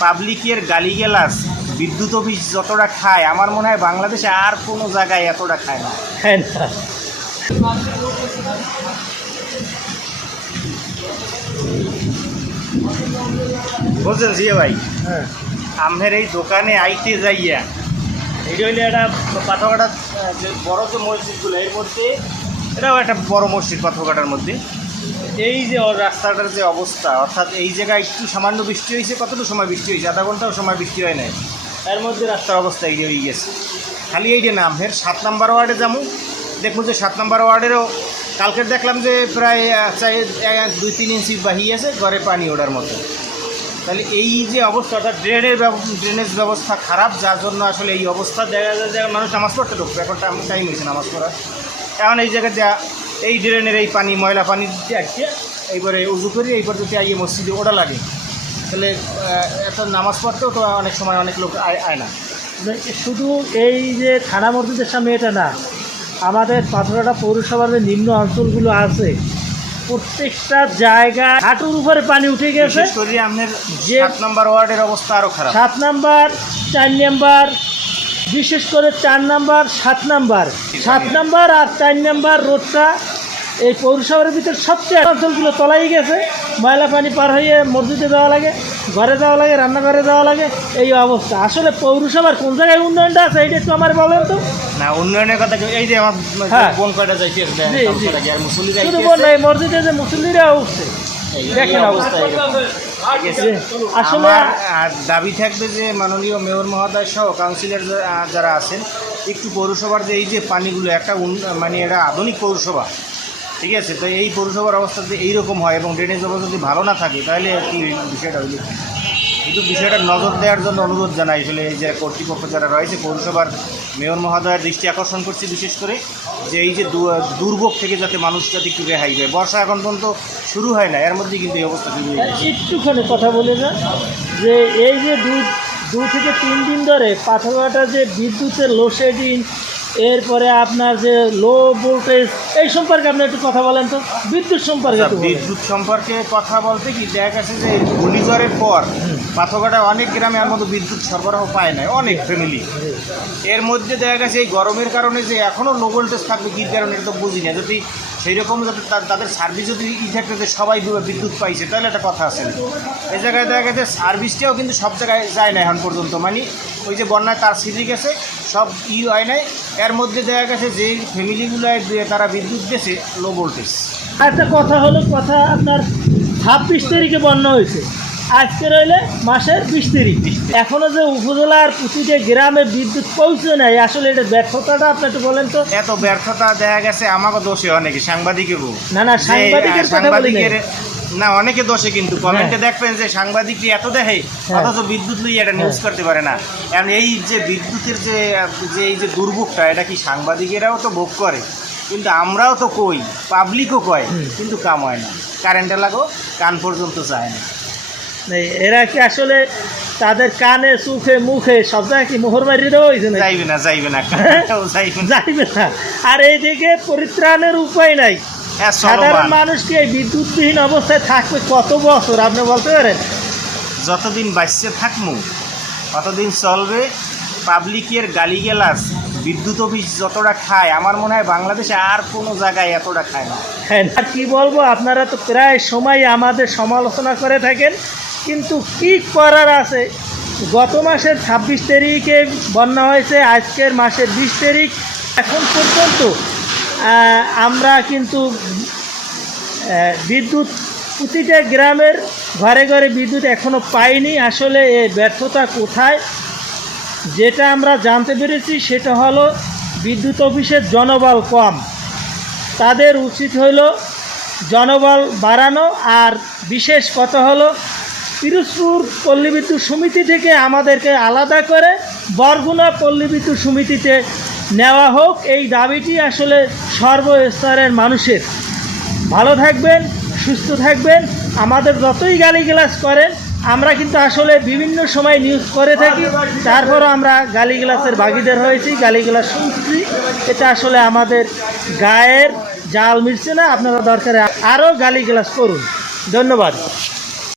পাবলিকের গালিগালাজ বিদ্যুৎ অফিস যতটা খায় আমার মনে হয় বাংলাদেশে আর কোনো জায়গায় এতটা খায় না। হ্যাঁ না। বুঝছেন জিয়া ভাই? হ্যাঁ। আমের এই দোকানে আইতে যাইয়া এটা হইলে একটা পাথরঘাটা যে বড় যে মসজিদগুলো এর মধ্যে এটাও একটা বড় মসজিদ পাথরঘাটার মধ্যে। এই যে ওর রাস্তাটার যে অবস্থা, অর্থাৎ এই জায়গায় একটু সামান্য বৃষ্টি হয়েছে, কতটুকু সময় বৃষ্টি হয়েছে? আধা ঘন্টাও সময় বৃষ্টি হয় নাই। এর মধ্যে রাস্তার অবস্থা এই যে হয়ে গেছে। খালি এই যে নাম, ফের সাত নাম্বার ওয়ার্ডে যাব। দেখব যে সাত নাম্বার ওয়ার্ডেরও কালকে দেখলাম যে প্রায় চাই দুই, তিন ইঞ্চি বাহিয়ে আছে, ঘরে পানি ওঠার মতো। তাহলে এই যে অবস্থা, অর্থাৎ ড্রেনের ড্রেনেজ ব্যবস্থা খারাপ, যার জন্য আসলে এই অবস্থা, দেখা যায় যে মানুষ নামাজ পড়তে ঢুকবে। এখন টাইম টাইম হয়েছে নামাজ পড়ার। এখন এই জায়গায় যা এই ড্রেনের এই পানি ময়লা পানি আজকে এইবারে উজু করি এইবার যদি আইয়ে মসজিদে ওটা লাগে তাহলে এত নামাজ পড়তেও তো অনেক সময় অনেক লোক আয় না। শুধু এই যে থানা মসজিদের সামনে এটা না আমাদের পাথরঘাটা পৌরসভার যে নিম্ন অঞ্চলগুলো আছে প্রত্যেকটা জায়গা হাঁটুর উপরে পানি উঠে গেছে। আপনার যে- সাত নম্বর ওয়ার্ডের অবস্থা আরও খারাপ। সাত নাম্বার চার নাম্বার বিশেষ করে চার নাম্বার সাত নাম্বার। সাত নাম্বার আর চার নাম্বার রোডটা এই পৌরসভার ভিতর সবচেয়ে অঞ্চলগুলো তলাই গেছে। ময়লা পানি পার হয়ে মসজিদে যাওয়া লাগে ঘরে যাওয়া লাগে রান্নাঘরে যাওয়া লাগে এই অবস্থা। আসলে পৌরসভার কোন জায়গায় উন্নয়নটা আছে এইটা একটু আমার বলেন তো। না উন্নয়নের কথা এই যে আমার হ্যাঁ। বোন কয়টা যাইতে জি, জি। আর মুসল্লি শুধু বল এই মসজিদে যে মুসল্লিরা উঠছে। দেখেন অবস্থা? আসলে আর দাবি থাকবে যে মাননীয় মেয়র মহোদয় সহ কাউন্সিলর যারা আছেন একটু পৌরসভার যে এই যে পানিগুলো একটা মানে এটা আধুনিক পৌরসভা ঠিক আছে তো এই পৌরসভার অবস্থা যদি এইরকম হয় এবং ড্রেনেজ অবস্থা যদি ভালো না থাকে তাহলে কি বিষয়টা হইল? কিন্তু বিষয়টা নজর দেওয়ার জন্য অনুরোধ জানাই, আসলে এই যে কর্তৃপক্ষ যারা রয়েছে, পৌরসভার মেয়র মহোদয়ের দৃষ্টি আকর্ষণ করছি বিশেষ করে যে এই যে দুর্ভোগ থেকে যাতে মানুষ যাতে একটু রেহাই পায়। বর্ষা এখন পর্যন্ত শুরু হয় না এর মধ্যে কিন্তু এই অবস্থা শুরু হয়ে গেছে। একটুখানি কথা বলে যান, যে এই যে দু দু থেকে তিন দিন ধরে পাথরঘাটা যে বিদ্যুতের লোডশেডিং এরপরে আপনার যে লো ভোল্টেজ এই সম্পর্কে আপনি একটু কথা বলেন তো। বিদ্যুৎ সম্পর্কে বিদ্যুৎ সম্পর্কে কথা বলতে কি দেখা গেছে যে ঘূর্ণিঝড়ের পর পাথরঘাটা অনেক গ্রামে আর মতো বিদ্যুৎ সরবরাহ পায় না অনেক ফ্যামিলি এর মধ্যে দেখা গেছে এই গরমের কারণে যে এখনও লো ভোল্টেজ থাকবে কী কারণে এটা তো বুঝি না। যদি সেই রকম যাতে তাদের সার্ভিস যদি ইফেক্ট হতে সবাই বিদ্যুৎ পাইছে তাহলে একটা কথা আছে। এই জায়গায় দেখা গেছে সার্ভিসটাও কিন্তু সব জায়গায় যায় না এখন পর্যন্ত। মানে ওই যে বন্যায় তার সিটি গেছে সব ই হয় নাই। এর মধ্যে দেখা গেছে যে ফ্যামিলিগুলোয় তারা বিদ্যুৎ দেশে লো ভোল্টেজ একটা কথা হলো, কথা আপনার ছাব্বিশ তারিখে বন্যা হয়েছে। আজকে রইলে মাসের বিশ তারিখ এখনও যে উপজেলার প্রতিটা গ্রামে বিদ্যুৎ পৌঁছে নাই আসলে এটা ব্যর্থতাটা আপনি একটু বলেন তো। এত ব্যর্থতা দেখা গেছে আমাকে দোষে অনেকে সাংবাদিকেরও না না সাংবাদিকের কথা বলি সাংবাদিকের না অনেকে দোষে কিন্তু। কমেন্টে দেখবেন যে সাংবাদিক এত দেখে হ্যাঁ। অথচ বিদ্যুৎ লইয়ে এটা নিউজ করতে পারে না। কারণ এই যে বিদ্যুতের যে যে এই যে দুর্ভোগটা এটা কি সাংবাদিকেরাও তো ভোগ করে? কিন্তু আমরাও তো কই পাবলিকও কয় কিন্তু কাম হয় না। কারেন্টে লাগো কান পর্যন্ত যায় না। নেই, এরা কি আসলে তাদের কানে চোখে মুখে সব জায়গায় কি মোহর মারিয়ে দেওয়া হয়েছে না যাইবে না যাইবে না। কারেন্টটাও যাইবে না। যাইবে না। আর এইদিকে পরিত্রাণের উপায় নাই। হ্যাঁ, সাধারণ চলমান। মানুষ কি এই বিদ্যুৎবিহীন অবস্থায় থাকবে কত বছর? আপনি বলতে পারেন? যতদিন বাঁচতে থাকমু ততদিন চলবে পাবলিকের গালিগালাজ। বিদ্যুৎ অফিস যতটা খায় আমার মনে হয় বাংলাদেশে আর কোনো জায়গায় এতটা খায় না। হ্যাঁ আর কি বলব? আপনারা তো প্রায় সময় আমাদের সমালোচনা করে থাকেন। কিন্তু কি করার আছে? গত মাসের ছাব্বিশ তারিখে বন্যা হয়েছে, আজকের মাসের বিশ তারিখ। এখন পর্যন্ত আমরা কিন্তু বিদ্যুৎ, প্রতিটা গ্রামের ঘরে ঘরে বিদ্যুৎ এখনও পাইনি। আসলে এই ব্যর্থতা কোথায়? যেটা আমরা জানতে পেরেছি সেটা হলো বিদ্যুৎ অফিসের জনবল কম। তাদের উচিত হলো জনবল বাড়ানো, আর বিশেষ কথা হলো পিরোজপুর পল্লী বিদ্যুৎ সমিতি থেকে আমাদেরকে আলাদা করে বরগুনা পল্লী বিদ্যুৎ সমিতিতে নেওয়া হোক। এই দাবিটি আসলে সর্বস্তরের মানুষের। ভালো থাকবেন, সুস্থ থাকবেন, আমাদের যতই গালিগালাজ করেন, আমরা কিন্তু আসলে বিভিন্ন সময় নিউজ করে থাকি। তারপরও আমরা গালিগালাজের ভাগিদার হয়েছি, গালিগালাজ শুনছি। এটা আসলে আমাদের গায়ের জাল মিটছে না, আপনারা দরকারে আরও গালিগালাজ করুন। ধন্যবাদ।